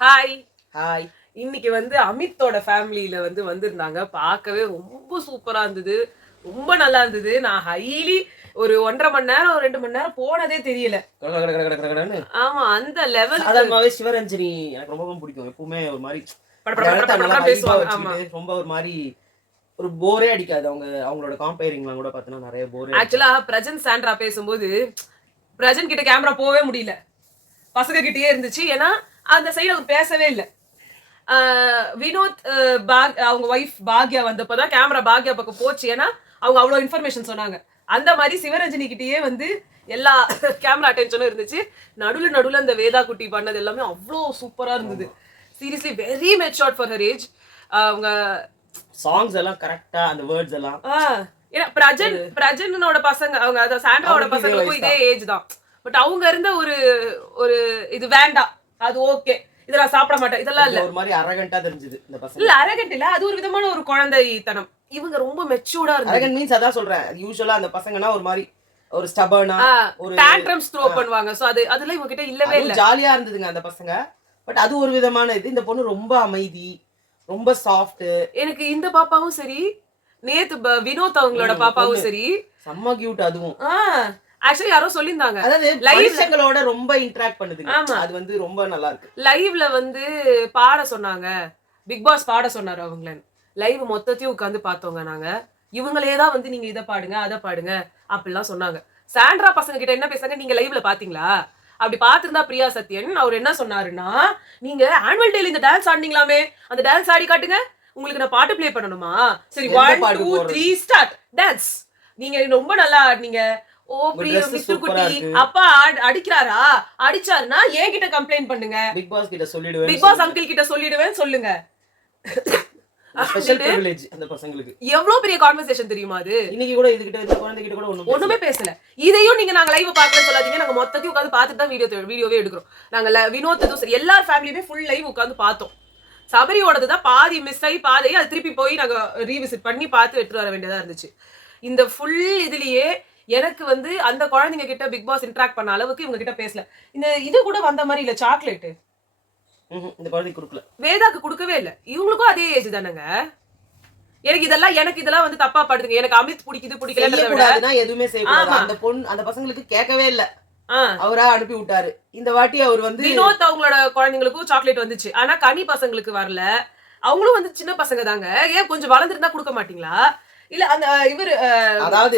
Hi. Hi. இன்னைக்கு வந்து அமித்தோட ஃபேமிலியில வந்து வந்திருந்தாங்க. பார்க்கவே ரொம்ப சூப்பரா இருந்தது. ரொம்ப நல்லா இருந்தது. நான் ஹைலி ஒரு 1.5 மணி நேரம் 2 மணி நேரம் போனதே தெரியல. ஆமா, அந்த லெவலுக்கு சாதாரணமாவே சிவரஞ்சனி எனக்கு ரொம்ப பிடிக்கும். எப்பவுமே ஒரு மாதிரி பேசுவாங்க. ரொம்ப ஒரு மாதிரி ஒரு போரே அடிக்காது. அவங்களோட காம்பேரிங்லாம் கூட பார்த்தீங்கன்னா நிறைய போரே. ஆக்சுவலா பிரஜன் சாண்ட்ரா பேசும்போது பிரஜன் கிட்ட கேமரா போவே முடியல, பசங்க கிட்டயே இருந்துச்சு. ஏன்னா அந்த சைடு அவர் பேசவே இல்லை. வினோத் அவங்க ஒய்ஃப் பாக்யா வந்தப்பதான் கேமரா பாக்யா பக்கம் போச்சு. ஏன்னா அவங்க அவ்வளவு இன்ஃபர்மேஷன் சொன்னாங்க. அந்த மாதிரி சிவரஞ்சனி கிட்டயே வந்து எல்லா கேமரா அட்டென்ஷனும் இருந்துச்சு. நடுவுல அந்த வேதா குட்டி பண்ணது எல்லாமே அவ்வளோ சூப்பரா இருந்தது. Seriously very matured for her age. அவங்க சாங்ஸ் எல்லாம் கரெக்டா, அந்த வேர்ட்ஸ் எல்லாம் ஏன்னா பிரஜனோட பசங்க, அவங்க அதாவது சாண்ட்ராவோட பசங்களுக்கும் இதே ஏஜ் தான். பட் அவங்க இருந்த ஒரு இது வேண்டாம், அது ஓகே, இத நான் சாப்பிட மாட்டேன், இதெல்லாம் இல்ல. ஒரு மாதிரி அரகண்டா தெரிஞ்சது இந்த பசங்க. இல்ல அரகண்ட் இல்ல, அது ஒரு விதமான ஒரு குழந்தைத்தனம். இவங்க ரொம்ப மெச்சூர்டா இருந்தாங்க. அரகண்ட் மீன்ஸ் அதான் சொல்றேன். யூசுவலா அந்த பசங்கன்னா ஒரு மாதிரி ஒரு ஸ்டபர்னா ஒரு டான்ட்ரம்ஸ் த்ரோ பண்ணுவாங்க. சோ அதெல்லாம் இவங்க கிட்ட இல்லவே இல்ல. ஜாலியா இருந்ததுங்க அந்த பசங்க. பட் அது ஒரு விதமான இது. இந்த பொண்ணு ரொம்ப அமைதி, ரொம்ப சாஃப்ட். எனக்கு இந்த பாப்பாவும் சரி, நேத்து வினோத் அவங்களோட பாப்பாவும் சரி செம்ம கியூட். அதுவும் ஆக்சுவலி யாரோ சொல்லியிருந்தாங்க, அதாவது லைவ்ங்களோட ரொம்ப இன்டராக்ட் பண்ணுதுங்க. அது வந்து ரொம்ப நல்லா இருக்கு. லைவ்ல வந்து பாட சொன்னாங்க, பிக் பாஸ் பாட சொன்னாரு அவங்கள. லைவ் மொத்தத்தையும் உட்காந்து பார்த்தோங்க நாங்க. இவங்களே தான் வந்து நீங்க இதை பாடுங்க அதை பாடுங்க அப்படிலாம் சொன்னாங்க. சாண்ட்ரா பசங்க கிட்ட என்ன பேசுறாங்க, நீங்க லைவ்ல பாத்தீங்களா? அப்படி பாத்துருந்தா பிரியா சத்யன் அவர் என்ன சொன்னாருன்னா, நீங்க ஆனுவல் டேல இந்த டான்ஸ் ஆடினீங்களாமே, அந்த டான்ஸ் ஆடி காட்டுங்க, உங்களுக்கு நான் பாட்டு பிளே பண்ணணுமா? சரி 1 2 3 ஸ்டார்ட் டான்ஸ். நீங்க ரொம்ப நல்லா ஆடினீங்க. ஓ பிரியா மிஸ்டர் குட்டி அப்பா அடிக்கிறாரா? அடிச்சாருன்னா என்கிட்ட கம்ப்ளைண்ட் பண்ணுங்க, பிக் பாஸ் கிட்ட சொல்லிடுவேன், பிக் பாஸ் அங்கிள் கிட்ட சொல்லிடுவேன் சொல்லுங்க. ஸ்பெஷல் பிரிவிலேஜ் அந்த பசங்களுக்கு. எவ்வளவு பெரிய கான்வர்சேஷன் தெரியுமா அது? இன்னைக்கு கூட இதுகிட்ட இந்த குழந்தை கிட்ட கூட ஒண்ணுமே பேசல. இதையும் நீங்க நாங்க லைவ் பார்க்கலன்னு சொல்லாதீங்க. நாங்க மொத்தத்தையும் உட்கார்ந்து பார்த்துட்டு தான் வீடியோவே எடுக்கிறோம். நாங்க வினோத்ததும் சரி எல்லா ஃபேமிலியுமே ஃபுல் லைவ் உட்கார்ந்து பார்த்தோம். சபரியோடதுதான் பாதி மிஸ் ஆகி பாதி அது திருப்பி போய் நாங்க ரீவிசிட் பண்ணி பார்த்து எடுத்துட்டு வர வேண்டியதா இருந்துச்சு. இந்த ஃபுல் இதுலயே எனக்கு வந்து அந்த குழந்தைங்க கிட்ட பிக் பாஸ் இன்டராக்ட் பண்ண அளவுக்கு இவங்க கிட்ட பேசல. இந்த இது கூட வந்த மாதிரி இல்ல, சாக்லேட் இந்த குழந்தை கொடுக்கல, வேதாக்கு கொடுக்கவே இல்ல. இவங்களுக்கும் அதே ஏஜ் தானங்க. எனக்கு இதெல்லாம் வந்து தப்பா படுதுங்க. எனக்கு அமித் பிடிக்குது பிடிக்கலன்றத விட எதுவுமே செய்யக்கூடாது. அந்த பொண்ணு அந்த பசங்களுக்கு கேட்கவே இல்ல, அவரா அனுப்பி விட்டாரு. இந்த வாட்டி அவர் வந்து வினோத் அவங்களோட குழந்தைங்களுக்கும் சாக்லேட் வந்துச்சு, ஆனா கனி பசங்களுக்கு வரல. அவங்களும் வந்து சின்ன பசங்க தாங்க. ஏன் கொஞ்சம் வளர்ந்துருந்தா கொடுக்க மாட்டீங்களா? இல்ல அந்த இவரு அதாவது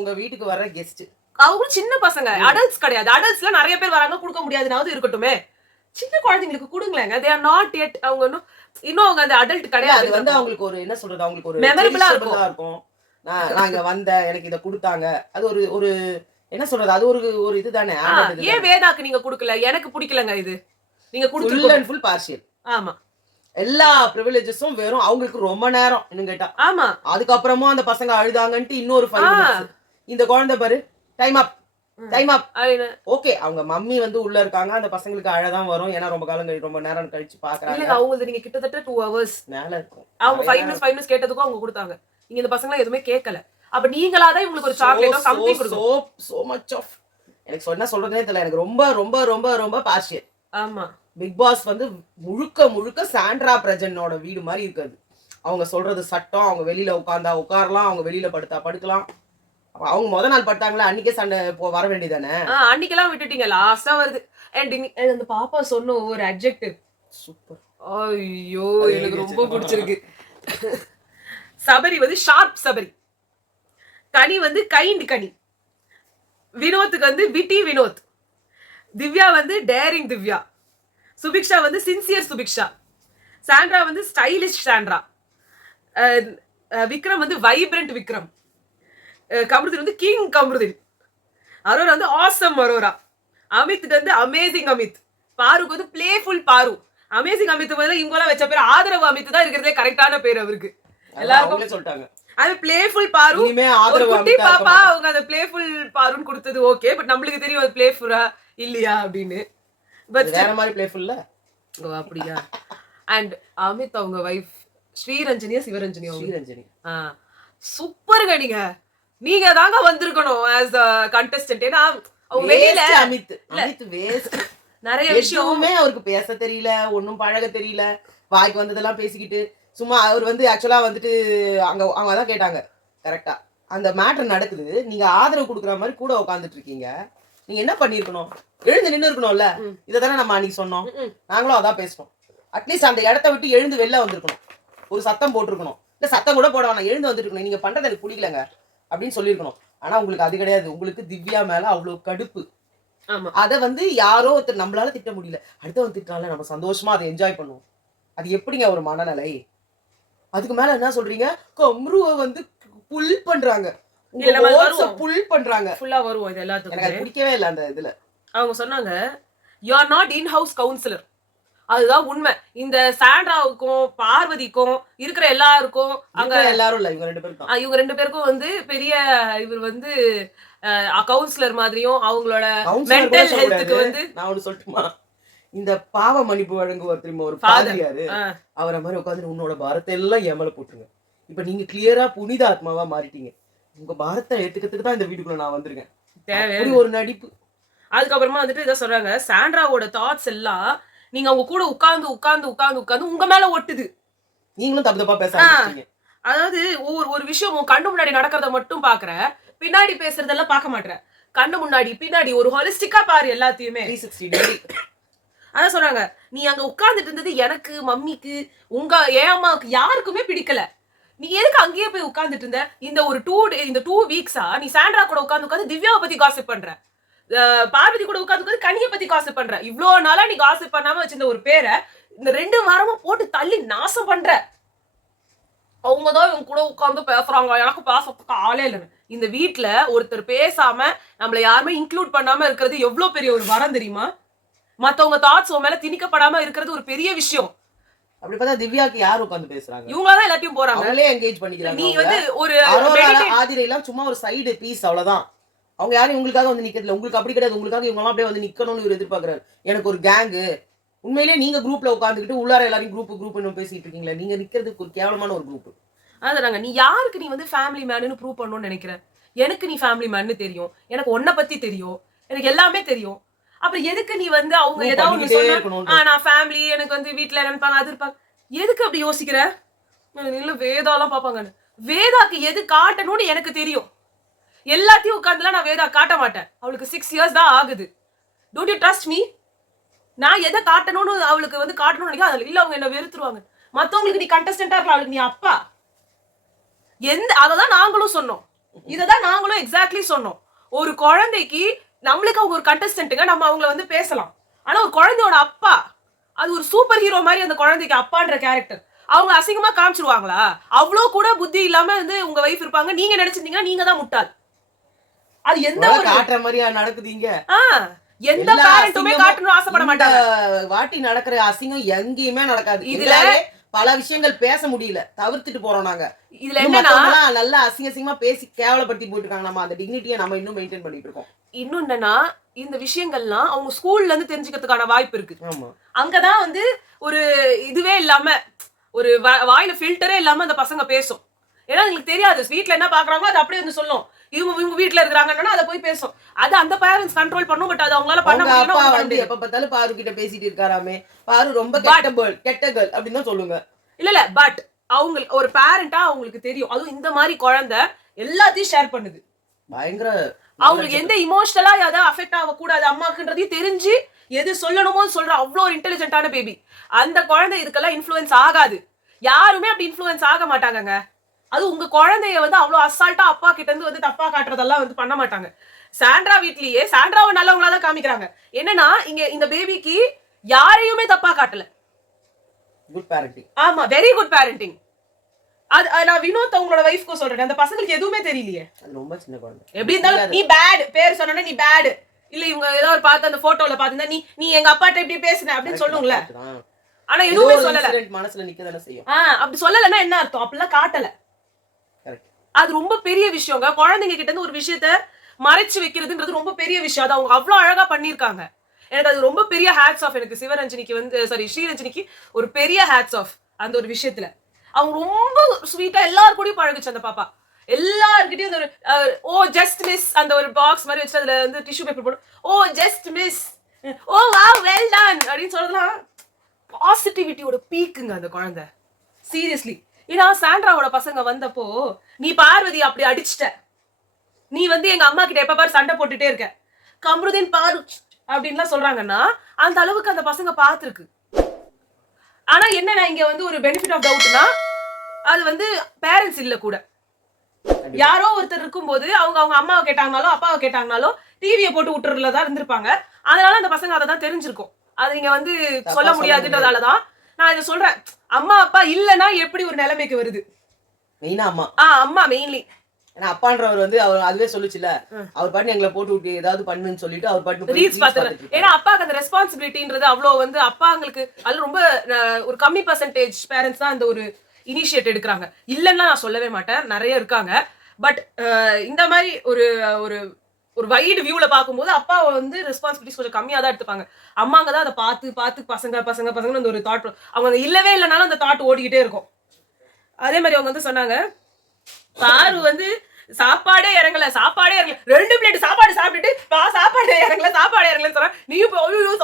உங்க வீட்டுக்கு வர்ற கெஸ்ட் அவங்களும் சின்ன பசங்க, அடல்ட்ஸ் கிடையாது. அடல்ட்ஸ்ல நிறைய பேர் வராங்க, கொடுக்க முடியாதுனாவது இருக்கட்டுமே. சின்ன குழந்தைங்களுக்கு கொடுங்களேங்க. they are not yet, அவங்க இன்னும் அவங்க அந்த அடல்ட் கிடையாது. அது வந்து அவங்களுக்கு ஒரு என்ன சொல்றது, அவங்களுக்கு ஒரு மெமரபிளா இருக்கும். நான் இங்க வந்தேன், எனக்கு இத கொடுத்தாங்க, அது ஒரு என்ன சொல்றது, அது ஒரு இதுதானே. ஏன் வேதாக்கு நீங்க கொடுக்கல? எனக்கு பிடிக்கலங்க இது. நீங்க கொடுத்து ஃபுல் பார்ஷியல். ஆமா, எல்லா பிரிவிலேஜஸும் வெறும் அவங்களுக்கு ரொம்ப நேரம் இன்னும் கேட்டா. ஆமா, அதுக்கப்புறமும் அந்த பசங்க அழுதாங்கன்ட்டு இன்னொரு 5 minutes. இந்த குழந்தை பாரு, டைம் அப் ஓகே. அவங்க மம்மி வந்து உள்ள இருக்காங்க, அந்த பசங்களுக்கு அழதான் வரும். ஏன்னா ரொம்ப நேரம் கழிச்சு பாக்குறாங்க. அவங்க நீங்க கிட்டத்தட்ட 2 hours மேல இருக்கும். அவங்க 5 minutes கேட்டதுக்கும் அவங்க கொடுத்தாங்க. நீங்க இந்த பசங்க எதுவுமே கேட்கல. அப்ப நீங்களாதான் இவங்களுக்கு ஒரு சாக்லேட்டோ சம்திங் கொடுக்கணும். சோ மச் ஆஃப் எனக்கு சொன்னா சொல்றதே தெரியல. எனக்கு ரொம்ப ரொம்ப ரொம்ப ரொம்ப பார்ஷியல். ஆமா, பிக் பாஸ் வந்து முழுக்க சாண்ட்ரா பிரஜனோட வீடு மாதிரி இருக்காது. அவங்க சொல்றது சட்டம். அவங்க வெளியில உட்கார்ந்தா உட்காரலாம், அவங்க வெளியில படுத்தா படுக்கலாம். அவங்க முத நாள் பட்டாங்களா, அன்னைக்கே சண்டை வர வேண்டியதானே. அன்னைக்கெல்லாம் விட்டுட்டீங்க, லாஸ்டா வருது. அந்த பாப்பா சொன்ன ஒரு அட்ஜெக்டிவ் சூப்பர். ஐயோ எனக்கு ரொம்ப பிடிச்சிருக்கு. சபரி வந்து ஷார்ப் சபரி, கனி வந்து கைண்ட் கனி, வினோத்துக்கு வந்து விட்டி வினோத், திவ்யா வந்து டேரிங் திவ்யா, சுபிக்ஷா வந்து சின்சியர் சுபிக்ஷா, சாண்ட்ரா வந்து ஸ்டைலிஷ் சாண்ட்ரா, விக்ரம் வந்து வைப்ரண்ட் விக்ரம், கமருதீன் வந்து கிங் கமருதீன், அரோரா வந்து ஆசம் அரோரா, அமித்துக்கு வந்து அமேசிங் அமித், பாருக்கு வந்து பிளேஃபுல் பாரு. அமேசிங் அமித் வந்து இவங்கெல்லாம் வச்ச பேர் ஆதரவு அமித் தான் இருக்கிறதே கரெக்டான பேர் அவருக்கு. எல்லாருக்கும் சொல்லிட்டாங்க அது பிளேஃபுல் பாரு. ஒரு குட்டி பாப்பா அவங்க அந்த பிளேஃபுல் பாருன்னு கொடுத்தது ஓகே. பட் நம்மளுக்கு தெரியும் அது பிளேஃபுல்லா இல்லையா அப்படின்னு. பட் வேற மாதிரி பிளேஃபுல்ல. ஓ அப்படியா. அண்ட் அமித் அவங்க வைஃப் ஸ்ரீரஞ்சனியா சிவரஞ்சனியா? ஸ்ரீரஞ்சனி. சூப்பருங்க. நீங்க தாங்க வந்திருக்கணும் as a contestant. ஏன்னா அவங்க வெளியில அமித் வேஸ்ட். நிறைய விஷயம் எதுவுமே அவருக்கு பேச தெரியல, ஒண்ணும் பழக தெரியல, வாய்க்கு வந்ததெல்லாம் பேசிக்கிட்டு சும்மா அவர் வந்து ஆக்சுவலா வந்துட்டு அவங்க தான் கேட்டாங்க கரெக்டா அந்த மேட்டர் நடக்குது, நீங்க ஆதரவு கொடுக்குற மாதிரி கூட உட்காந்துட்டு இருக்கீங்க, நீங்க என்ன பண்ணிருக்கணும், எழுந்து நின்று இருக்கணும்ல. இதை தானே நம்ம அன்னைக்கு சொன்னோம், நாங்களும் அதான் பேசணும். அட்லீஸ்ட் அந்த இடத்த விட்டு எழுந்து வெளில வந்திருக்கணும், ஒரு சத்தம் போட்டிருக்கணும், இல்ல சத்தம் கூட போட வேணாம், எழுந்து வந்துருக்கணும், நீங்க பண்றது எனக்கு பிடிக்கலங்க அப்படின்னு சொல்லியிருக்கணும். ஆனா உங்களுக்கு அது கிடையாது, உங்களுக்கு திவ்யா மேல அவ்வளவு கடுப்பு. அத வந்து யாரோ ஒருத்தர் நம்மளால திட்ட முடியல, அடுத்தவன் திட்டால நம்ம சந்தோஷமா அதை என்ஜாய் பண்ணுவோம். அது எப்படிங்க ஒரு மனநிலை? அதுக்கு மேல என்ன சொல்றீங்க, கம்ருவை வந்து புல் பண்றாங்க, புல் பண்றாங்க, ஃபுல்லா வருவோம். இது எல்லாத்துக்கும் எனக்கு அது பிடிக்கவே இல்லை. அந்த இதுல அவங்க சொன்னாங்க you are not in house councillor. அதுதான் உண்மை. இந்த சாண்ட்ராவுக்கும் பார்வதிக்கும் இருக்கிற எல்லாருக்கும் அங்க எல்லாரும் இல்ல, இவங்க ரெண்டு பேருக்கும் வந்து பெரிய இவர் வந்து கவுன்சிலர் மாதிரியும் அவங்களோட மென்டல் ஹெல்த்துக்கு வந்து நான் ஒண்ணு சொல்லட்டுமா, இந்த பாவ மன்னிப்பு வழங்குவார் தெரியுமா ஒரு பாதிரியாரு, அவரை மாதிரி உட்காந்து உன்னோட பாரத்தை எல்லாம் ஏமல போட்டுருங்க. இப்ப நீங்க கிளியரா புனித ஆத்மாவா மாறிட்டீங்க, உங்க பாரத்தை ஏத்துக்கிறதுக்கு தான் இந்த வீட்டுக்குள்ள நான் வந்திருக்கேன். தேவை ஒரு நடிப்பு. அதுக்கப்புறமா வந்துட்டு இதை சொல்றாங்க, சாண்ட்ராவோட தாட்ஸ் எல்லாம் நீங்க அவங்க கூட உட்கார்ந்து உட்கார்ந்து உட்கார்ந்து உட்கார்ந்து உங்க மேல ஒட்டுது, நீங்களும் தப்பு தப்பா பேச ஆரம்பிச்சீங்க. அதாவது ஒரு விஷயம் உன் கண்ணு முன்னாடி நடக்கிறத மட்டும் பாக்குற, பின்னாடி பேசுறதெல்லாம் பார்க்க மாட்டேற, கண்ணு முன்னாடி பின்னாடி ஒரு ஹாலிஸ்டிக்கா பாரு எல்லாத்தையுமே. 360 டிகிரி. அதான் சொல்றாங்க, நீ அங்க உட்கார்ந்துட்டு இருந்தது எனக்கு, மம்மிக்கு, உங்க ஏமாவுக்கு யாருக்குமே பிடிக்கல, நீ எதுக்கு அங்கேயே போய் உட்கார்ந்துட்டு இருந்த? இந்த 2 வீக்ஸா நீ சாண்ட்ரா கூட உட்கார்ந்து திவ்யாவை பத்தி காசிப் பண்ற, பார்வதி கூட உட்கார்ந்து கனியை பத்தி காசிப் பண்ற, இவ்வளவு நாளா நீ காசிப் பண்ணாம வச்சிருந்த ஒரு பேரை இந்த 2 வாரமா போட்டு தள்ளி நாசம் பண்ற. அவங்கதான் இவங்க கூட உட்கார்ந்து பேசுறாங்க, எனக்கு பேசறதுக்கு ஆளே இல்லைன்னு. இந்த வீட்டுல ஒருத்தர் பேசாம நம்மள யாருமே இன்க்ளூட் பண்ணாம இருக்கிறது எவ்வளவு பெரிய ஒரு வரம் தெரியுமா? மத்தவங்க தாட்ஸ் மேல திணிக்கப்படாம இருக்கிறது ஒரு பெரிய விஷயம். அப்படி பார்த்தா திவ்யாக்கு யார் உட்கார்ந்து பேசுறாங்க? இவங்கதான் எல்லாத்தையும் போறாங்க, அவங்களே என்கேஜ் பண்ணிக்கிறாங்க. நீ வந்து ஒரு ஆதிரை எல்லாம் சும்மா ஒரு சைடு பீஸ், அவ்வளவுதான். அவங்க யாரும் உங்களுக்காக வந்து நிக்கிறதுல, உங்களுக்கு அப்படி கிடையாது, உங்களுக்காக இவங்க எல்லாம் அப்படியே வந்து நிக்கணும்னு இவர் எதிர்பார்க்கறாரு. எனக்கு ஒரு கேங்கு, உண்மையிலேயே நீங்க குரூப்ல உட்காந்துக்கிட்டு உள்ளார எல்லாரும் குரூப் பேசிட்டு இருக்கீங்களா, நீங்க நிக்கிறதுக்கு ஒரு கேவலமான ஒரு குரூப். அதாங்க, நீ யாருக்கு நீ வந்து ஃபேமிலி மேன்னு ப்ரூவ் பண்ணணும்னு நினைக்கிற? எனக்கு நீ ஃபேமிலி மேன்னு தெரியும், எனக்கு உன்னை பத்தி தெரியும், எனக்கு எல்லாமே தெரியும், அப்புறம் எதுக்கு நீ வந்து அவங்க ஏதாவது சொன்னா நான் ஃபேமிலி எனக்கு வந்து வீட்டுல நினைப்பாங்க அது இருப்பாங்க, எதுக்கு அப்படி யோசிக்கிற? வேதாலாம் பாப்பாங்க, வேதாக்கு எது காட்டணும்னு எனக்கு தெரியும், எல்லாத்தையும் உட்காந்துலாம் நான் வேதா காட்ட மாட்டேன். அவளுக்கு 6 இயர்ஸ் தான் ஆகுது. Don't you trust me? நான் எதை காட்டணும்னு அவளுக்கு வந்து காட்டணும்னு நினைக்கிறேன், அதுல இல்ல அவங்க என்ன வெறுத்துருவாங்க. மத்தவங்களுக்கு நீ கண்டஸ்டன்டா இருக்கலாம், அவளுக்கு நீ அப்பா. அததான் நாங்களும் சொன்னோம், இததான் நாங்களும் எக்ஸாக்ட்லி சொன்னோம். ஒரு குழந்தைக்கு நம்மளுக்கு அவங்க ஒரு கண்டஸ்டன்ட்டுங்க, நம்ம அவங்கள வந்து பேசலாம். ஆனா ஒரு குழந்தையோட அப்பா, அது ஒரு சூப்பர் ஹீரோ மாதிரி அந்த குழந்தைக்கு அப்பான்ற கேரக்டர் அவங்க அசிங்கமா காமிச்சிருவாங்களா? அவ்வளவு கூட புத்தி இல்லாம வந்து உங்க வைஃப் இருப்பாங்க, நீங்க நினைச்சிருந்தீங்கன்னா நீங்க தான் முட்டாள். அது எந்த ஒரு காட்டுற மாதிரியா நடக்குதுங்க? எந்த பேரண்ட்டுமே காட்டணும்னு ஆசைப்பட மாட்டாங்க. வாட்டி நடக்கிற அசிங்கம் எங்கேயுமே நடக்காது. இதுல பல விஷயங்கள் பேச முடியல, தவிர்த்துட்டு போறோம் நாங்க. இதுல என்னன்னா நல்லா அசிங்கமா பேசி கேவலப்படுத்தி போயிட்டு இருக்காங்க, நம்ம அந்த டிக்னிட்டியை நம்ம இன்னும் மெயின்டைன் பண்ணிட்டு இருக்கோம். இன்னும் என்னன்னா இந்த விஷயங்கள்லாம் அவங்க ஸ்கூல்ல இருந்து தெரிஞ்சுக்கிறதுக்கான வாய்ப்பு இருக்கு. அங்கதான் வந்து ஒரு இதுவே இல்லாம, ஒரு வாயில ஃபில்டரே இல்லாம அந்த பசங்க பேசும். ஏன்னா உங்களுக்கு தெரியாது வீட்டுல என்ன பாக்குறாங்க, அது அப்படியே வந்து சொல்லும். இவங்க வீட்டுல இருக்கிறாங்கன்னா அதை போய் பேசும். அது அந்த பேரண்ட்ஸ் கண்ட்ரோல் பண்ணும். பட் அது அவங்களால பண்ண முடியல. எப்ப பார்த்தாலும் பாரு கிட்ட பேசிட்டு இருக்காராமே, பாரு ரொம்ப கெட்ட கேர்ள் அப்படின்னு தான் சொல்லுங்க. இல்ல பட் அவங்க ஒரு பேரண்டா அவங்களுக்கு தெரியும், அதுவும் இந்த மாதிரி குழந்தை எல்லாத்தையும் ஷேர் பண்ணுது. பயங்கர அவங்களுக்கு எந்த இமோஷனலா ஏதாவது அஃபெக்ட் ஆக கூடாது அம்மாக்குன்றதையும் தெரிஞ்சு எது சொல்லணுமோ சொல்ற அவ்வளோ ஒரு இன்டெலிஜென்ட்டான பேபி. அந்த குழந்தை இதுக்கெல்லாம் இன்ஃப்ளூயன்ஸ் ஆகாது. யாருமே அப்படி இன்ஃப்ளூயன்ஸ் ஆக மாட்டாங்க. அது உங்க குழந்தைய வந்து அவ்வளவு அசால்ட்டா அப்பா கிட்ட இருந்து வந்து தப்பா காட்டுறதெல்லாம் வந்து பண்ண மாட்டாங்க. சாண்ட்ரா வீட்லயே சாண்ட்ராவை நல்லவங்களா தான் காமிக்கிறாங்க. என்னன்னா இங்க இந்த பேபிக்கு யாரையுமே தப்பா காட்டல. Good parenting. ஆமா, வெரி குட் பேரண்டிங். அது நான் வினோத் அவங்களோட வைஃப்க்கு சொல்றேன், அந்த பசங்களுக்கு எதுவுமே தெரியலையே. அது ரொம்ப சின்ன குழந்தை. எப்படி இருந்தாலும் நீ பேட் பேர் சொன்னா நீ பேட் இல்ல, இவங்க ஏதாவது பார்த்து அந்த போட்டோல பாத்துந்தா நீ எங்க அப்பாட்ட இப்படி பேசுன அப்படின்னு சொல்லுங்களே. ஆனா எதுவுமே சொல்லல, மனசுல நிக்கதானே செய்யும். அப்படி சொல்லலன்னா என்ன அர்த்தம்? அப்படிலாம் காட்டல. அது ரொம்ப பெரிய விஷயங்க. குழந்தைங்க கிட்ட இருந்து ஒரு விஷயத்த மறைச்சு வைக்கிறதுன்றது ரொம்ப பெரிய விஷயம். அது அவங்க அவ்வளவு அழகா பண்ணிருக்காங்க. எனக்கு அது ரொம்ப பெரிய ஹேட்ஸ் ஆஃப். எனக்கு சிவரஞ்சனிக்கு வந்து ஸ்ரீரஞ்சனிக்கு ஒரு பெரிய ஹேட்ஸ் ஆஃப். அந்த ஒரு விஷயத்துல அவங்க ரொம்ப ஸ்வீட்டா எல்லாரும் கூடயும் பழகுச்சு அந்த பாப்பா. எல்லார்கிட்டயும் அந்த ஓ ஜஸ்ட் மிஸ் அந்த ஒரு பாக்ஸ் மாதிரி வச்சு அதுல வந்து டிஷ்யூ பேப்பர் போடும், ஓ ஜஸ்ட் மிஸ் ஓ வா வெல் டன் அப்படின்னு சொல்லலாம். பாசிட்டிவிட்டியோட பீக்குங்க அந்த குழந்தை. சீரியஸ்லி. ஏன்னா சாண்ட்ராவோட பசங்க வந்தப்போ நீ பார்வதி அப்படி அடிச்சிட்ட, நீ வந்து எங்க அம்மா கிட்ட எப்ப பாரு சண்டை போட்டுட்டே இருக்க, கம்ருதீன் பாரு அப்படின்லாம் சொல்றாங்கன்னா அந்த அளவுக்கு அந்த பசங்க பார்த்துருக்கு. ஆனா என்ன இங்க வந்து ஒரு பெனிஃபிட் ஆஃப் டவுட்னா அது வந்து பேரண்ட்ஸ் இல்ல கூட, யாரோ ஒருத்தர் இருக்கும்போது அவங்க அவங்க அம்மாவை கேட்டாங்கனாலும் அப்பாவை கேட்டாங்கனாலும் டிவியை போட்டு விட்டுறதுல தான் இருந்திருப்பாங்க. அதனால அந்த பசங்க அதை தான் தெரிஞ்சிருக்கும். அது இங்க வந்து சொல்ல முடியாதுன்றதாலதான் நான் இதை சொல்றேன். அம்மா அப்பா இல்லைன்னா எப்படி ஒரு நிலைமைக்கு வருது? மெயினா அம்மா. அம்மா மெயின்லி. ஏன்னா அப்பான்றவர் வந்து அவர் அதுவே சொல்லுச்சுல, அவர் பாட்டு எங்களை போட்டு விட்டு ஏதாவது பண்ணுன்னு சொல்லிட்டு அவர் பாட்டு ரீல்ஸ் பார்த்துட்டு. ஏன்னா அப்பாவுக்கு அந்த ரெஸ்பான்சிபிலிட்டின்றது அவ்வளோ வந்து அப்பாங்களுக்கு அது ரொம்ப ஒரு கம்மி பர்சன்டேஜ் பேரண்ட்ஸ் தான் அந்த ஒரு இனிஷியேட் எடுக்கிறாங்க. இல்லைன்னா நான் சொல்லவே மாட்டேன், நிறைய இருக்காங்க. பட் இந்த மாதிரி ஒரு ஒரு ஒரு வைடு வியூல பார்க்கும்போது அப்பாவை வந்து ரெஸ்பான்சிபிலிட்டிஸ் கொஞ்சம் கம்மியா தான் எடுத்துப்பாங்க. அம்மாங்க தான் அதை பார்த்து பார்த்து பசங்க பசங்க பசங்கன்னு அந்த ஒரு தாட், அவங்க இல்லவே இல்லைனாலும் அந்த தாட் ஓடிக்கிட்டே இருக்கும். அதே மாதிரி அவங்க வந்து சொன்னாங்க, பாரு வந்து சாப்பாடே இறங்கல 2 பிளேட் சாப்பாடு சாப்பிட்டுட்டு சாப்பாடு இறங்கலன்னு சொன்னா, நீ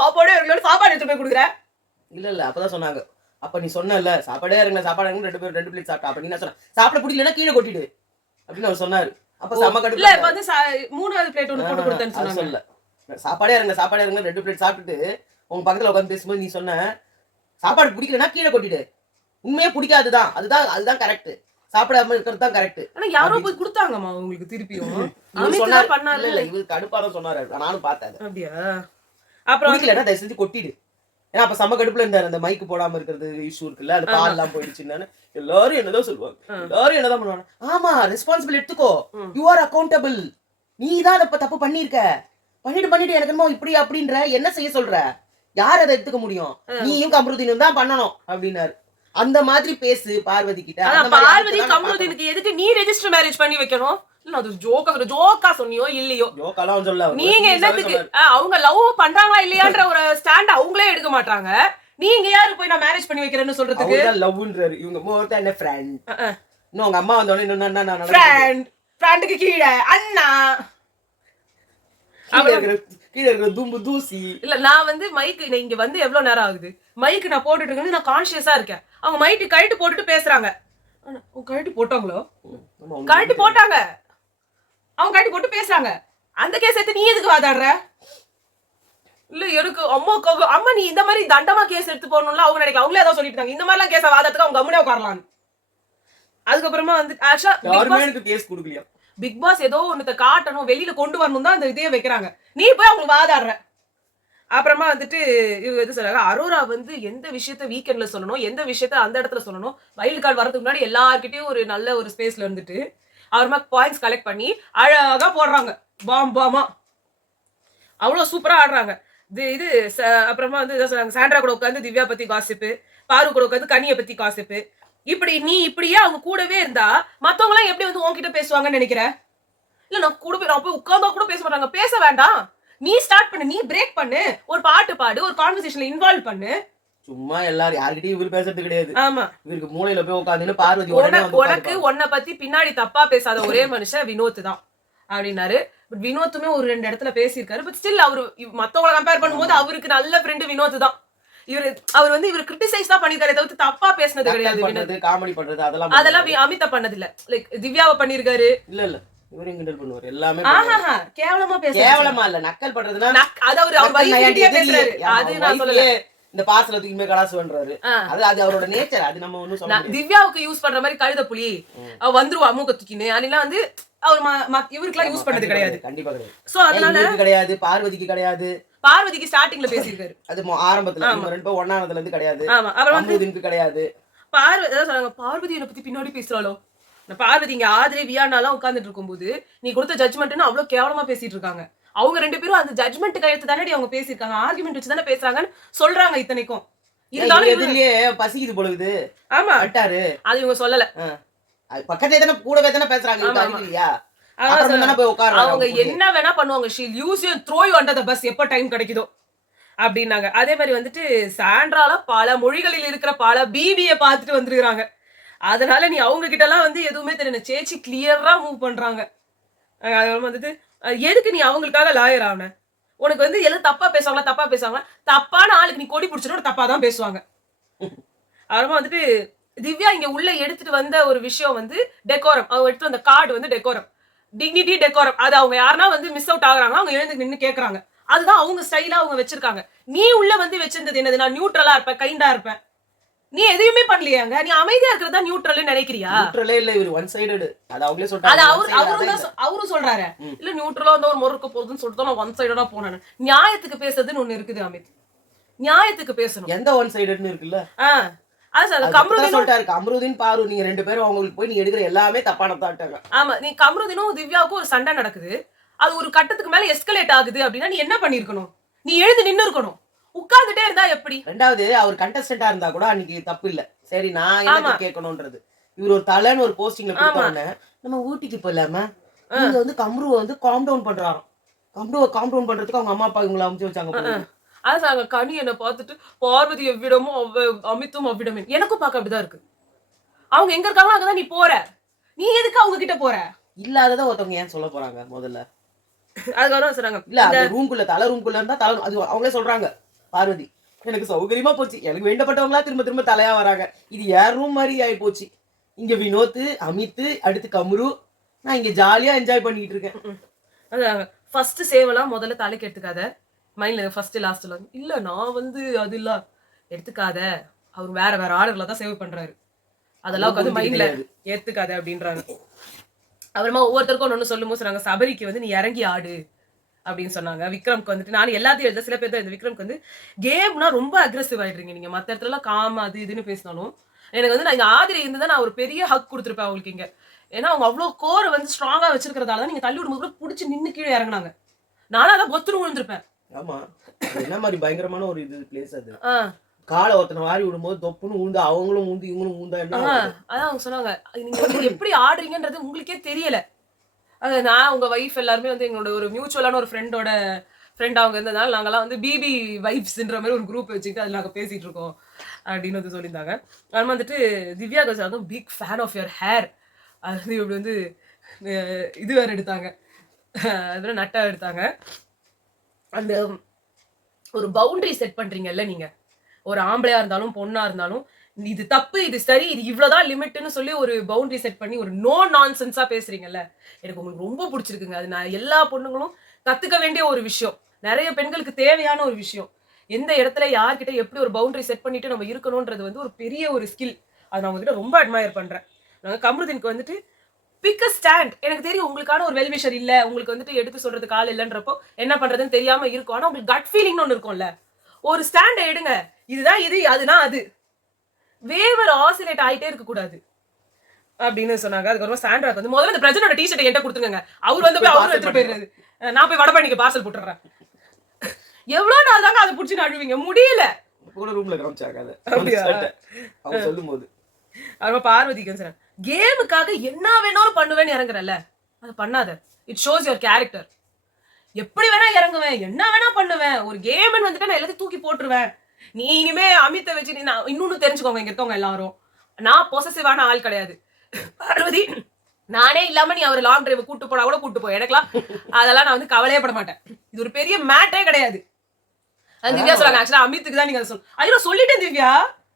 சாப்பாடே இறங்கல சாப்பாடு எடுத்து போய் கொடுக்குற. இல்ல அப்பதான் சொன்னாங்க, அப்ப நீ சொன்னல சாப்பாடே இறங்கல 2 பிளேட் சாப்பிட்டா, அப்ப நீ என்ன சொன்ன, சாப்பிட பிடிக்கலன்னா கீழே கொட்டிடு அப்படின்னு அவர் சொன்னாரு. அப்ப சம கடுப்பு. இல்ல இப்ப வந்து 3வது பிளேட் ஒன்னு போட்டு கொடுத்தேன்னு சொன்னாங்க. சொல்ல சாப்பாடே இறங்கல 2 பிளேட் சாப்பிட்டுட்டு உங்க பக்கத்துல உட்காந்து பேசும்போது நீ சொன்ன சாப்பாடு பிடிக்கலன்னா கீழே கொட்டிடு. உண்மையே பிடிக்காதுதான், அதுதான் கரெக்ட், சாப்பிடாம இருக்கிறது தான் கரெக்ட். ஆனா யாரோ போய் கொடுத்தாங்கம்மா உங்களுக்கு திருப்பியும் பண்ணாரு. இல்ல இவரு கடுப்பா தான் சொன்னாரு, நானும் பார்த்தேன். அப்படியா? அப்புறம் பிடிக்கலன்னா தயவு செஞ்சு கொட்டிடு. ஏன்னா அப்ப சம கடுப்புல இருந்தாரு, அந்த மைக்கு போடாம இருக்கிறது இஷ்யூ இருக்குல்ல, அது பால் எல்லாம் போயிடுச்சுன்னு எல்லாரும் என்னதான் சொல்லுவாங்க, எல்லாரும் என்னதான் பண்ணுவாங்க. ஆமா ரெஸ்பான்சிபிள் எடுத்துக்கோ, யூ ஆர் அக்கௌண்டபிள், நீ தான் அதை தப்பு பண்ணிருக்க, பண்ணிட்டு எனக்கு என்னமோ இப்படி அப்படின்ற என்ன செய்ய சொல்ற, யார் அதை எடுத்துக்க முடியும், நீயும் கம்ருதீனும் தான் பண்ணணும் அப்படின்னாரு. அந்த மாதிரி பேசு பார்வதி கிட்ட. பார்வதி கம்ருதீனுக்கு எதுக்கு நீ ரெஜிஸ்டர் மேரேஜ் பண்ணி வைக்கணும்? அது ஜோக்கா சொன்னியோ இல்லையோ, ஜோக்காலாம் சொல்ல, நீங்க என்னத்துக்கு அவங்க லவ் பண்றாங்களா இல்லையான்ற ஒரு ஸ்டாண்ட் அவங்களே எடுக்க மாட்டாங்க. நீங்க யாரு போய் நான் மேரேஜ் பண்ணி வைக்கிறேன்னு சொல்றதுக்கு? லவ்ன்றாரு இவங்க, மோர் தென் ஃப்ரெண்ட். இன்னும் அவங்க அம்மா வந்தோடனே இன்னும் ஃப்ரெண்டுக்கு கீழே அண்ணா கீழே இருக்கிற தும்பு தூசி. இல்ல நான் வந்து மைக்கு இங்க வந்து எவ்வளவு நேரம் ஆகுது, மைக்கு நான் போட்டுட்டு இருக்கேன், நான் கான்சியஸா இருக்கேன். அவங்க மைக்கு கழட்டு போட்டுட்டு பேசுறாங்க. கழட்டு போட்டாங்களோ? கழட்டு போட்டாங்க, அவங்க கழட்டி போட்டு பேசுறாங்க. அந்த கேஸ் எடுத்து நீ எதுக்கு வாதாடுற? இல்ல எனக்கு அம்மா நீ இந்த மாதிரி தண்டமா கேஸ் எடுத்து போடணும்ல அவங்க நினைக்க, அவங்களே ஏதாவது சொல்லிட்டு இருக்காங்க. இந்த மாதிரி எல்லாம் கேஸ வாதத்துக்கு அவங்க கம்முனே உட்காரலாம். அதுக்கப்புறமா வந்து கேஸ் கொடுக்கலையா, பிக் பாஸ் ஏதோ ஒன்னத்தை காட்டணும், வெளியில கொண்டு வரணும் தான் அந்த இதையே வைக்கிறாங்க. நீ போய் அவங்களுக்கு வாதாடுற. அப்புறமா வந்துட்டு இவங்க எது சொல்றாங்க, அரோரா வந்து எந்த விஷயத்த வீக்கெண்ட்ல சொல்லணும், எந்த விஷயத்த அந்த இடத்துல சொல்லணும், வைல்ட் கார்டு வரதுக்கு முன்னாடி எல்லார்கிட்டயும் ஒரு நல்ல ஒரு ஸ்பேஸ்ல இருந்துட்டு அப்புறமா பாயிண்ட்ஸ் கலெக்ட் பண்ணி அழகா போடுறாங்க. பாமா அவ்வளவு சூப்பரா ஆடுறாங்க. இது அப்புறமா வந்து இதை சொல்றாங்க, சாண்ட்ரா கூட உட்காந்து திவ்யா பத்தி காசிப்பு, பாரு கூட உட்காந்து கனியை பத்தி காசிப்பு. இப்படி நீ இப்படியே அவங்க கூடவே இருந்தா மத்தவங்க எல்லாம் எப்படி வந்து உன்கிட்ட பேசுவாங்கன்னு நினைக்கிற? இல்ல நான் போய் உட்கார்ந்தா கூட பேச மாட்டாங்க. பேச வேண்டாம், நீ ஸ்டார்ட் பண்ணு, நீ பிரேக் பண்ணு, ஒரு பாட்டு பாடு, ஒரு கான்வர்சேஷன்ல இன்வால்வ் பண்ணு. சும்மா எல்லாரும் யார்கிட்டயும் இவரு பேசுறது கிடையாது. ஆமா, இவருக்கு மூளையில போய் உட்கார்ந்து பார்வதி உனக்கு உன்னை பத்தி பின்னாடி தப்பா பேசாத ஒரே மனுஷன் வினோத் தான் அப்படின்னாரு. பட் வினோத்துமே ஒரு 2 இடத்துல பேசியிருக்காரு. பட் ஸ்டில் அவரு மத்தவங்களை கம்பேர் பண்ணும்போது அவருக்கு நல்ல ஃப்ரெண்டு வினோத் தான். அவர் வந்து இவர் கிரிட்டிசைஸ் தான் பண்ணிருக்காரு, தவிர்த்து தப்பா பேசினது கிடையாது. காமெடி பண்றது அதெல்லாம் அமிதா பண்ணது இல்ல. லைக் திவ்யாவை பண்ணிருக்காரு. இல்ல இவரே கிண்டல் பண்ணுவாரு, எல்லாமே கேவலமா பேசுறாரு. கேவலமா இல்ல, நக்கல் பண்றதுன்னா அது அவர் வைஃப்கிட்டயே பேசுறாரு. அது நான் சொல்லல, இந்த பாசல தூக்கி மேல கலாசு பண்றாரு. அது அவரோட நேச்சர், அது நம்ம ஒண்ணும் சொல்ல முடியாது. திவ்யாவுக்கு யூஸ் பண்ற மாதிரி கழுத புலி அவ வந்துருவா மூக்க தூக்கின்னு, அதெல்லாம் வந்து அவர் இவருக்குலாம் யூஸ் பண்ணது கிடையாது. கண்டிப்பா கிடையாது. சோ அதனால கிடையாது, பார்வதிக்கு கிடையாது. பார்வதிக்கு ஸ்டார்டிங்ல பேசியிருக்காரு, அது ஆரம்பத்துல ரெண்டு ஒன்னானதுல இருந்து கிடையாது. ஆமா, அப்புறம் வந்து கிடையாது. பார்வதி என்ன பத்தி பின்னாடி பேசுறாளோ, பார்வதி இங்க ஆதிரி வியானாலாம் உட்கார்ந்துட்டு இருக்கும்போது நீ கொடுத்த ஜட்மெண்ட்னு அவ்வளவு கேவலமா பேசிட்டு இருக்காங்க. அவங்க 2 பேரும் அந்த ஜட்மெண்ட் கையெழுத்து தானே அவங்க பேசியிருக்காங்க, ஆர்குமெண்ட் வச்சு தானே பேசுறாங்கன்னு சொல்றாங்க. இத்தனைக்கும் இருந்தாலும் எதுலயே பசிக்குது பொழுது. ஆமா அட்டாரு, அது இவங்க சொல்லல, பக்கத்துல தானே கூடவே தானே பேசுறாங்க. அவங்க என்ன வேணா பண்ணுவாங்க, she use you throw you under the bus எப்ப டைம் கிடைக்குதோ அப்படின்னாங்க. அதே மாதிரி வந்துட்டு சாண்ட்ரால பல மொழிகளில் இருக்கிற பல பிபியை பார்த்துட்டு வந்துருக்காங்க. அதனால நீ அவங்க கிட்ட எல்லாம் வந்து எதுவுமே தெரியல, சேச்சி கிளியரா மூவ் பண்றாங்க. வந்துட்டு எதுக்கு நீ அவங்களுக்காக லாயர் ஆன? உனக்கு வந்து எல்லாம் தப்பா பேசுவாங்களா, தப்பான ஆளுக்கு நீ கொடி பிடிச்சிட்டு தப்பா தான் பேசுவாங்க. அப்புறமா வந்துட்டு திவ்யா இங்க உள்ள எடுத்துட்டு வந்த ஒரு விஷயம் வந்து டெக்கோரம். அவங்க எடுத்து வந்த கார்டு வந்து டெக்கோரம், டிக்னிட்டி, டெக்கோரம். அது அவங்க யாருன்னா வந்து மிஸ் அவுட் ஆகுறாங்கன்னா அவங்க எழுந்து நின்னு கேக்குறாங்க. அதுதான் அவங்க ஸ்டைலா அவங்க வச்சிருக்காங்க. நீ உள்ள வந்து வச்சிருந்தது என்னது? நான் நியூட்ரலா இருப்பேன், கைண்டா இருப்பேன். நீ எதையுமே பண்ணலையாங்க. நீ அமைதியா இருக்கிறதா நியூட்ரல்னு நினைக்கிறியா? நியூட்ரலே இல்ல, இவர் ஒன் சைடட். அது அவங்களே அது சொல்றாங்க. அவரும் சொல்றாரு. இல்ல நியூட்ரலா வந்து ஒரு முறுக்க போகுதுன்னு சொல்லிட்டு நான் ஒன் சைடடா போனேன். நியாயத்துக்கு பேசுறதுன்னு ஒண்ணு இருக்குது அமித். நியாயத்துக்கு பேசணும். எந்த ஒன் சைடட்னு இருக்குல்ல. கம்ருதீன் சொல்லிட்டாரு, கம்ருதீன் பாரு நீங்க 2 பேரும் அவங்களுக்கு போய் நீ எடுக்கிற எல்லாமே தப்பானதாட்டாங்க. ஆமா, நீ கம்ருதீனும் திவ்யாவுக்கும் ஒரு சண்டை நடக்குது. அது ஒரு கட்டத்துக்கு மேல எஸ்கலேட் ஆகுது அப்படின்னா நீ என்ன பண்ணிருக்கணும்? நீ எழுந்து நின்னு இருக்கணும். உட்கார்ந்துட்டே இருந்தா எப்படி? ரெண்டாவது அவர் கண்டஸ்டன்டா இருந்தா கூட அன்னைக்கு தப்பு இல்ல. சரி நான் என்ன கேட்கணும்ன்றது. இவர் ஒரு தலைன்னு ஒரு போஸ்டிங்ல கொடுத்தோன்னே நம்ம ஊட்டிக்கு போயிடலாமா, நீங்க வந்து கம்ருவை வந்து காம் டவுன் பண்றாராம். கம்ருவை காம் டவுன் பண்றதுக்கு அவங்க அம்மா அப்பா இவங்களை அமுச்சு வச்சாங்க. அதாங்க கனி என்ன பார்த்துட்டு பார்வதி எவ்விடமும் அமித்தும் அவ்விடமே. எனக்கும் பார்க்க அப்படிதான் இருக்கு. அவங்க எங்க இருக்காங்களோ அங்கதான் நீ போற. நீ எதுக்கு அவங்க கிட்ட போற? இல்லாதத ஒருத்தவங்க ஏன் சொல்ல போறாங்க முதல்ல? அதுக்கப்புறம் சொல்றாங்க இல்ல அந்த ரூம்குள்ள ரூம்குள்ள இருந்தா அது அவங்களே சொல்றாங்க. பார்வதி எனக்கு சௌகரியமா போச்சு, எனக்கு வேண்டப்பட்டவங்களா திரும்ப திரும்ப தலையா வராங்க, இது ஏன் ரூம் மாதிரி ஆகி போச்சு. இங்க வினோத், அமித், அடுத்து கம்ரு, நான் இங்க ஜாலியா என்ஜாய் பண்ணிட்டு இருக்கேன். ஃபர்ஸ்ட் சேவலாம் முதல்ல தலைக்கு எடுத்துக்காத. மைண்ட்ல ஃபர்ஸ்ட் லாஸ்ட்ல இல்ல நான் வந்து அது இல்ல எடுத்துக்காத. அவர் வேற வேற ஆர்டர்ல தான் சேவ் பண்றாரு. அதெல்லாம் உட்காந்து மைண்ட்ல ஏத்துக்காத அப்படின்றாங்க. அப்புறமா ஒவ்வொருத்தருக்கும் ஒண்ணு சொல்லும் போது சொன்னாங்க, சபரிக்கு வந்து நீ இறங்கி ஆடு அப்படின்னு சொன்னாங்க. விக்ரம்க்கு வந்துட்டு நான் எல்லாத்தையும் எழுத, சில பேர் தான் இந்த விக்ரம்க்கு வந்து கேம்னா ரொம்ப அக்ரெசிவ் ஆயிடுறீங்க நீங்க. மத்த இடத்துல எல்லாம் காம அது இதுன்னு பேசினாலும் எனக்கு வந்து நான் இந்த ஆதிரி இருந்துதான் நான் ஒரு பெரிய ஹக் கொடுத்துருப்பேன் அவங்களுக்கு இங்க. ஏன்னா அவங்க அவ்வளவு கோரை வந்து ஸ்ட்ராங்கா வச்சிருக்கிறதால தான் நீங்க தள்ளி விடும்போது கூட புடிச்சு நின்னு கீழே இறங்கினாங்க. நானும் அதை பொத்துரு விழுந்திருப்பேன். ஆமா, என்ன மாதிரி பயங்கரமான ஒரு இது பிளேஸ் அது. காலை ஒருத்தனை வாரி விடும்போது தொப்புன்னு ஊந்து அவங்களும் ஊந்து இவங்களும் ஊந்தா என்ன. அதான் அவங்க சொன்னாங்க, நீங்க வந்து எப்படி ஆடுறீங்கன்றது உங்களுக்கே தெரியல. நான் உங்க வைஃப் எல்லாருமே வந்து எங்களோட ஒரு மியூச்சுவலான ஒரு ஃப்ரெண்ட் அவங்க இருந்ததுனால நாங்கெல்லாம் வந்து பிபி வைஃப்ஸ்ன்ற மாதிரி ஒரு குரூப் வச்சுக்கிட்டு அதில் நாங்கள் பேசிட்டு இருக்கோம் அப்படின்னு வந்து சொல்லியிருந்தாங்க. அது வந்துட்டு Divya Gaja big fan of your hair. அது இப்படி வந்து இது வேற எடுத்தாங்க, அது நட்டா எடுத்தாங்க. அந்த ஒரு பவுண்டரி செட் பண்றீங்கல்ல நீங்க, ஒரு ஆம்பளையா இருந்தாலும் பொண்ணா இருந்தாலும் இது தப்பு இது சரி இது இவ்வளவுதான் லிமிட்னு சொல்லி ஒரு பவுண்டரி செட் பண்ணி ஒரு நோ நான்சென்ஸா பேசுறீங்கல்ல, எனக்கு உங்களுக்கு ரொம்ப பிடிச்சிருக்குங்க. அது நான் எல்லா பொண்ணுங்களும் கத்துக்க வேண்டிய ஒரு விஷயம், நிறைய பெண்களுக்கு தேவையான ஒரு விஷயம். எந்த இடத்துல யார்கிட்ட எப்படி ஒரு பவுண்டரி செட் பண்ணிட்டு நம்ம இருக்கணும்ன்றது வந்து ஒரு பெரிய ஒரு ஸ்கில். அதை நான் உங்ககிட்ட ரொம்ப அட்மயர் பண்றேன். நாங்க கம்ருதீனுக்கு வந்துட்டு பிக் அ ஸ்டாண்ட். எனக்கு தெரியும் உங்களுக்கான ஒரு வெல்விஷர் இல்ல, உங்களுக்கு வந்துட்டு எடுத்து சொல்றதுக்கு ஆள் இல்லைன்றப்போ என்ன பண்றதுன்னு தெரியாம இருக்கும். ஆனா உங்களுக்கு கட் ஃபீலிங்னு ஒண்ணு இருக்கும்ல, ஒரு ஸ்டாண்டை எடுங்க. இதுதான் இது, அதுதான் அது. வேவர் ஆசிலேட் ஆயிட்டே இருக்க கூடாது அப்படின்னு சொன்னாங்க. அதுக்கப்புறம் சாண்ட்ராக்கு வந்து முதல்ல இந்த பிரஜனோட டிஷர்ட் என்கிட்ட கொடுத்துருங்க, அவர் வந்து போய் அவரும் எடுத்துட்டு போயிடுறாரு, நான் போய் வடபழனிக்கு பார்சல் போட்டுறேன். எவ்வளவு நாள் தாங்க அதை பிடிச்சி நழுவீங்க, முடியல. கூட ரூம்ல காமிச்சாங்க அதை அவங்க சொல்லும்போது. அப்புறம் பார்வதிக்கு சொன்னாங்க, கேமுக்காக என்ன வேணாலும் பண்ணுவேன்னு இறங்குறல்ல, அது பண்ணாத. It shows your character. எப்படி வேணா இறங்குவேன், என்ன வேணா பண்ணுவேன், ஒரு கேம்னு வந்துட்டு நான் எல்லாத்தையும் தூக்கி போட்டுருவேன். நீ இனிமே அமித்தை வச்சு நீ இன்னொன்னு தெரிஞ்சுக்கோங்க, இங்க இருக்கவங்க எல்லாரும், நான் பொசசிவான ஆள் கிடையாது. பார்வதி நானே இல்லாம நீ அவர் லாங் டிரைவ் கூட்டு போனா கூட கூட்டு போ, எனக்குலாம் அதெல்லாம் நான் வந்து கவலையே பட மாட்டேன். இது ஒரு பெரிய மேட்டே கிடையாது. திவ்யா சொல்றாங்க, ஆக்சுவலா அமித்துக்கு தான் நீங்க அதை சொல்லு. ஐயோ சொல்லிட்டேன் திவ்யா,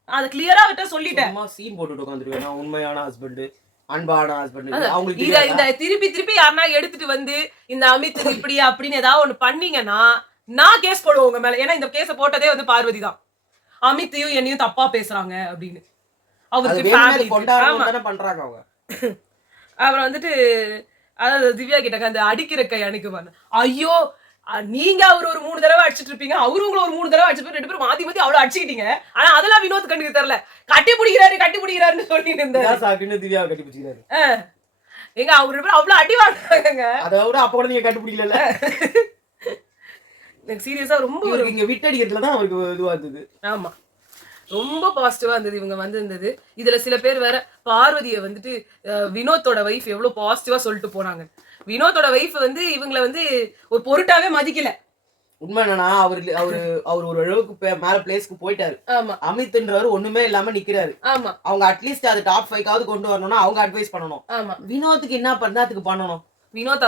அதை கிளியரா விட்ட சொல்லிட்டேன். சீன் போட்டுட்டு உட்காந்துருக்கேன், நான் உண்மையான ஹஸ்பண்ட், அன்பான ஹஸ்பண்ட். அவங்களுக்கு இந்த திருப்பி யாருன்னா எடுத்துட்டு வந்து இந்த அமித் இப்படி அப்படின்னு ஏதாவது ஒண்ணு பண்ணீங்கன்னா நான் கேஸ் போடுவோம் உங்க மேல. ஏன்னா இந்த கேஸ போட்டதே வந்து பார்வதி தான், அமித்தையும் என்னையும் தப்பா பேசுறாங்க அப்படின்னு. அவருக்கு பண்றாங்க அவங்க. அப்புறம் வந்துட்டு அதாவது திவ்யா கிட்ட அந்த அடிக்கிற கை அணிக்குவாங்க. ஐயோ நீங்க அவர் ஒரு 3 தடவை அடிச்சுட்டு இருப்பீங்க, அவரு உங்களை ஒரு 3 தடவை அடிச்சு 2 பேரும் மாத்தி மாத்தி அவ்வளவு அடிச்சுக்கிட்டீங்க. ஆனா அதெல்லாம் வினோத் கண்ணுக்கு தெரியல. கட்டி பிடிக்கிறாருன்னு சொல்லிட்டு இருந்தாரு. திவ்யா கட்டி பிடிக்கிறாரு. எங்க அவங்க 2 பேரும் அவ்வளவு அடி வாங்குறாங்க. அதை விட அப்ப கூட நீங்க கண்டுபிடிக்கல. எனக்கு சீரியஸா ரொம்ப இங்க விட்டடிக்கிறதுலதான் அவருக்கு இதுவா இருந்தது. ஆமா, ரொம்ப பாசிட்டிவா இருந்தது இவங்க வந்து இருந்தது. இதுல சில பேர் வேற பார்வதியை வந்துட்டு வினோத்தோட வைஃப் எவ்வளவு பாசிட்டிவா சொல்லிட்டு போனாங்க. வினோத்தோட வைஃப் வந்து இவங்களை வந்து ஒரு பொருட்டாவே மதிக்கல. உண்மை என்னன்னா அவர் ஒரு அளவுக்கு மேல பிளேஸ்க்கு போயிட்டாரு. ஆமா, அமித்ன்றவர் ஒண்ணுமே இல்லாம நிக்கிறாரு. ஆமா, அவங்க அட்லீஸ்ட் அது டாப் 5 கொண்டு வரணும்னா அவங்க அட்வைஸ் பண்ணணும். ஆமா, வினோத்துக்கு என்ன பண்ணா அதுக்கு பண்ணணும். வினோத்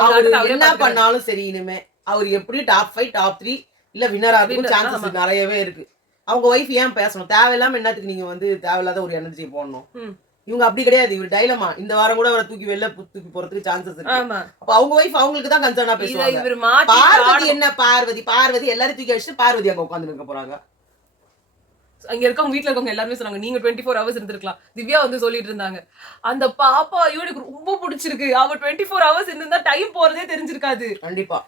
என்ன பண்ணாலும் சரி இனிமே அவர் எப்படி டாப் 5 டாப் 3 இல்ல வின்னர் ஆகிறதுக்கு Winner, சான்சஸ் நிறையவே இருக்கு. அவங்க ஒய்ஃப் ஏன் பேசணும்? தேவையில்லாம என்னத்துக்கு நீங்க வந்து தேவையில்லாத ஒரு எனர்ஜி போடணும்? இவங்க அப்படி கிடையாது. இவர் டைலமா இந்த வாரம் கூட அவரை தூக்கி வெளில தூக்கி போறதுக்கு சான்சஸ் இருக்கு. ஆமா அப்ப அவங்க ஒய்ஃப் அவங்களுக்கு தான் கன்சர்னா இத பேசுவாங்க. இவர் மாத்தி பார்வதி என்ன பார்வதி எல்லாரும் தூக்கி அடிச்சுட்டு பார்வதி அங்க உட்கார்ந்து இருக்க போறாங்க. அங்க இருக்கவங்க வீட்ல இருக்கவங்க எல்லாருமே சொன்னாங்க நீங்க 24 ஹவர்ஸ் இருந்திருக்கலாம். திவ்யா வந்து சொல்லிட்டு இருந்தாங்க அந்த பாப்பா ஐயோ எனக்கு ரொம்ப பிடிச்சிருக்கு, அவ 24 ஹவர்ஸ் இருந்திருந்தா டைம் போறதே தெரிஞ்சிருக்காது. கண்டிப்பா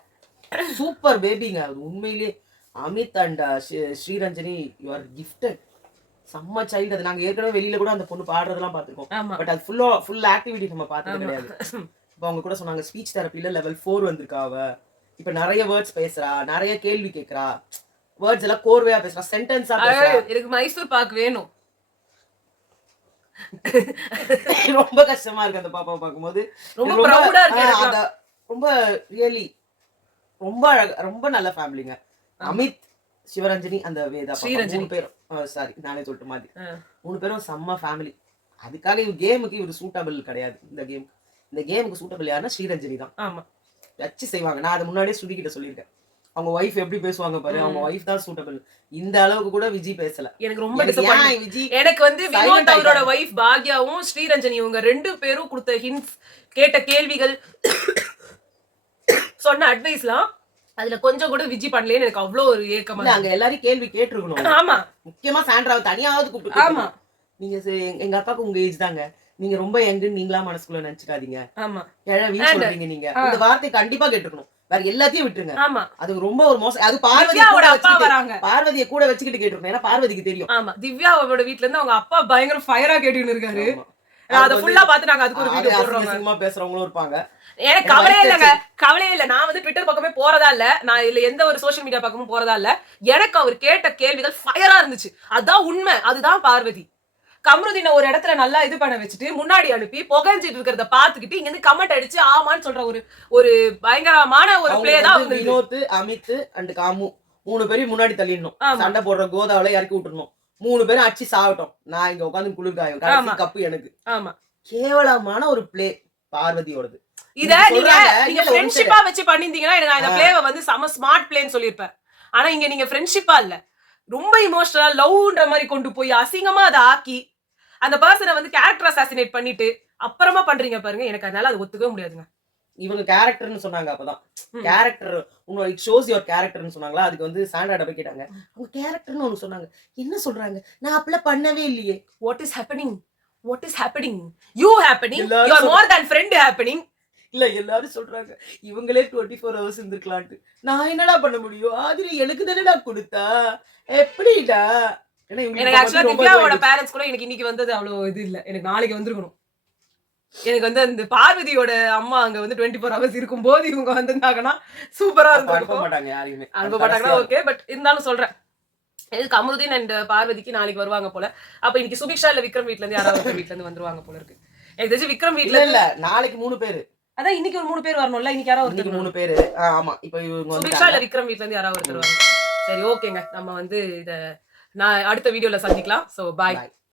சூப்பர் பேபிங்க. அது உண்மையிலேயே Amit and Sriranjani you are gifted. செம்ம சைல்டு. அது நாங்க ஏற்கனவே வெளியில கூட அந்த பொண்ணு பாடுறதெல்லாம் பார்த்திருக்கோம். ஆமா பட் அது ஃபுல் ஆக்டிவிட்டி நம்ம பார்த்தது கிடையாது. இப்போ அவங்க கூட சொன்னாங்க ஸ்பீச் தெரப்பில லெவல் 4 வந்திருக்கா அவ. இப்போ நிறைய வேர்ட்ஸ் பேசுறா, நிறைய கேள்வி கேட்கறா, வேர்ட்ஸ் எல்லாம் கோர்வையா பேசுறா, சென்டென்ஸா பேசுறா. எனக்கு மைசூர் பாக் வேணும். ரொம்ப கஷ்டமா இருக்கு அந்த பாப்பாவை பார்க்கும்போது. ரொம்ப ப்ரௌடா இருக்கு ஆ, எனக்கு. அத ரொம்ப ரியலி ரொம்ப ரொம்ப நல்ல ஃபேமிலிங்க. அமித், சிவரஞ்சனி, அந்த வேதா பாப்பா, ஸ்ரீரஞ்சனி. 3 பேரும் சாரி நானே சொல்லிட்டு மாதிரி 3 பேரும் செம்ம ஃபேமிலி. அதுக்காக இவ கேமுக்கு இவர் சூட்டபிள் கிடையாது. இந்த கேமுக்கு சூட்டபிள் யாருன்னா ஸ்ரீரஞ்சனி தான். ஆமா வச்சு செய்வாங்க. நான் அதை முன்னாடியே ஸ்ருதி கிட்ட சொல்லியிருக்கேன். அவங்க ஒய்ஃப் எப்படி பேசுவாங்க பாரு, அவங்க ஒய்ஃப் தான் சூட்டபிள். இந்த அளவுக்கு கூட விஜய் பேசல. எனக்கு ரொம்ப எனக்கு டிசப்பாயிண்ட். ஏன் விஜய் எனக்கு வந்து silent வினோத் அவரோட ஆயிட்டாங்க? வைஃப் பாக்யாவும் ஸ்ரீரஞ்சனி இவங்க 2 பேரும் கொடுத்த ஹிண்ட்ஸ், கேட்ட கேள்விகள், சொன்ன அட்வைஸ்லாம் அதுல கொஞ்சம் கூட விஜய் பண்ணலன்னு எனக்கு அவ்வளவு ஒரு ஏக்கமா இல்ல, அங்க எல்லாரும் கேள்வி கேட்டிருக்கணும். இருக்கு. ஆமா முக்கியமா சாண்ட்ராவை தனியாவது கூப்பிட்டு ஆமா கேட்கணும். நீங்க எங்க அப்பாக்கு உங்க ஏஜ் தாங்க, நீங்க ரொம்ப யங்குன்னு நீங்களா மனசுக்குள்ள நினைச்சுக்காதீங்க, ஆமா வீண் சொல்றீங்க நீங்க. இந்த வார்த்தை கண்டிப்பா கேட்டிருக்கணும். வேற எல்லாத்தையும் விட்டுருங்க. ஆமா அது ரொம்ப ஒரு மோசம். அது பார்வதி திவ்யாவோட அப்பா வராங்க. பார்வதியை கூட வச்சுக்கிட்டு கேட்டிருக்கணும். ஏன்னா பார்வதிக்கு தெரியும். ஆமா திவ்யாவோட வீட்ல இருந்து அவங்க அப்பா பயங்கர ஃபயரா கேட்டுன்னு இருக்காரு. ஆமா. நான் அதை ஃபுல்லா பார்த்து நாங்க அதுக்கு ஒரு அது வீடியோ போடுறோம். அசிங்கமா பேசுறவங்களும் இருப்பாங்க. எனக்கு கவலையே இல்லைங்க, கவலையே இல்ல. நான் வந்து ட்விட்டர் பக்கமே போறதா இல்ல, நான் இல்ல எந்த ஒரு சோஷியல் மீடியா பக்கமும் போறதா இல்ல. எனக்கு அவர் கேட்ட கேள்விகள் ஃபயரா இருந்துச்சு. அதான் உண்மை, அதுதான் பார்வதி. கம்ருதீனை ஒரு இடத்துல நல்லா இது பண்ண வச்சுட்டு முன்னாடி அனுப்பி புகஞ்சிட்டு இருக்கிறத பாத்துக்கிட்டு இங்க இருந்து கமெண்ட் அடிச்சு ஆமான்னு சொல்ற ஒரு பயங்கரமான ஒரு பிளே தான் அவங்களுக்கு வினோத், அமித் அண்ட் காமு 3 பேரையும் முன்னாடி தள்ளிடணும். ஆமா. சண்டை போடுற கோதாவில இறக்கி விட்டுறணும். 3 பேரும் அடிச்சு சாகட்டும். நான் இங்க உட்காந்து குளிர்காயும். கடைசி ஆமா. கப்பு எனக்கு. ஆமா கேவலமான ஒரு பிளே பார்வதியோடது. இத நீங்க சொல்றாங்க, நீங்க இல்ல, ஒரு ஃப்ரெண்ட்ஷிப்பா வச்சு பண்ணிருந்தீங்கன்னா எனக்கு நான் இந்த பிளேவை வந்து செம ஸ்மார்ட் பிளேன்னு சொல்லியிருப்பேன். ஆனா இங்க நீங்க ஃப்ரெண்ட்ஷிப்பா இல்ல, ரொம்ப இமோஷனலா லவ்ன்ற மாதிரி கொண்டு போய் அசிங்கமா அதை ஆக்கி அந்த பர்சனை வந்து கேரக்டர் அசாசினேட் பண்ணிட்டு அப்புறமா பண்றீங்க பாருங்க. எனக்கு அதனால அது ஒத்துக்கவே முடியாதுங்க. இவங்க கேரக்டர்னு சொன்னாங்க. அப்பதான் கேரக்டர் உன்னோட இட் ஷோஸ் யுவர் கேரக்டர்னு சொன்னாங்களா. அதுக்கு வந்து சாண்ட்ரா போய் கேட்டாங்க, அவங்க கேரக்டர்னு ஒண்ணு சொன்னாங்க. என்ன சொல்றாங்க? நான் அப்பெல்லாம் பண்ணவே இல்லையே. What is happening? What is happening? You happening? எல்லாரும் You are more than friend happening. இல்ல, எல்லாரும் சொல்றாங்க இவங்களே 24 ஹவர்ஸ் இருந்திருக்கலான்ட்டு. நான் என்னடா பண்ண முடியும்? ஆதிரி எனக்கு தானடா கொடுத்தா, எப்படிடா? ஏன்னா இவங்களுக்கு எனக்கு ஆக்சுவலா ரொம்ப திவ்யாவோட இதுவாயிடுச்சு. பேரண்ட்ஸ் கூட எனக்கு இன்னைக்கு வந்தது அவ்வளவு இது இல்ல, எனக்கு நாளைக்கு வந்திருக்கணும். எனக்கு வந்து அந்த பார்வதியோட அம்மா அங்க வந்து 24 ஹவர்ஸ் இருக்கும்போது இவங்க வந்திருந்தாங்கன்னா சூப்பரா அப்ப அனுப்ப இருக்கும். மாட்டாங்க யாரையுமே. அனுப்ப மாட்டாங்கன்னா ஓகே, பட் இருந்தாலும் சொல்றேன். இது கமருதீன் அண்ட் பார்வதிக்கு நாளைக்கு வருவாங்க போல. அப்ப இன்னைக்கு சுபிக்ஷா இல்ல விக்ரம் வீட்ல இருந்து யாராவது வீட்ல இருந்து வந்துருவாங்க போல இருக்கு. எனக்கு தெரிஞ்சு விக்ரம் வீட்ல இல்ல நாளைக்கு 3 பேரு. அதான் இன்னைக்கு ஒரு 3 பேர் வரணும்ல. இன்னைக்கு யாராவது இன்னைக்கு ஒருத்தர் 3 பேரு. ஆமா, இப்போ இவங்க சுபிக்ஷா வந்துட்டாங்க. இல்ல விக்ரம் வீட்ல இருந்து யாராவது ஒருத்தர் வருவாங்க. சரி ஓகேங்க, நம்ம வந்து இத நான் அடுத்த வீடியோல சந்திக்கலாம். சோ பாய்.